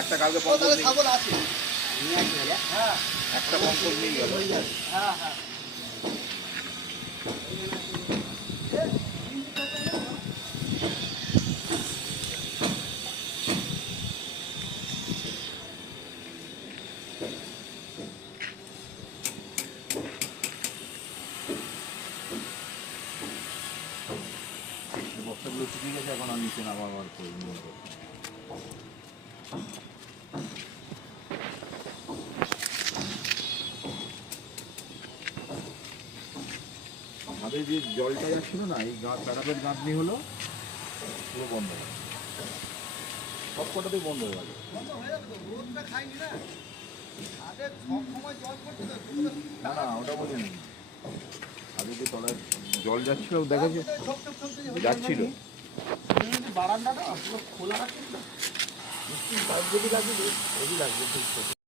একটা কালকে ছাগল আছে হ্যাঁ একটা পঙ্কজ নিয়ে গেল হ্যাঁ হ্যাঁ বক্সাগুলো শুকিয়ে গেছে এখন আর নিচে নামাবার প্রয়োজন। আমাদের যে জলটা যাচ্ছিল না এই প্যারাপেট গাঁথনি হলো পুরো বন্ধ সব কটাতেই বন্ধ হয়ে গেল। না না ওটা বলিনি আগে যে তলায় জল যাচ্ছিল দেখা যাচ্ছিল বারান্দাটা পুরো খোলা রাখছিস না লাগবে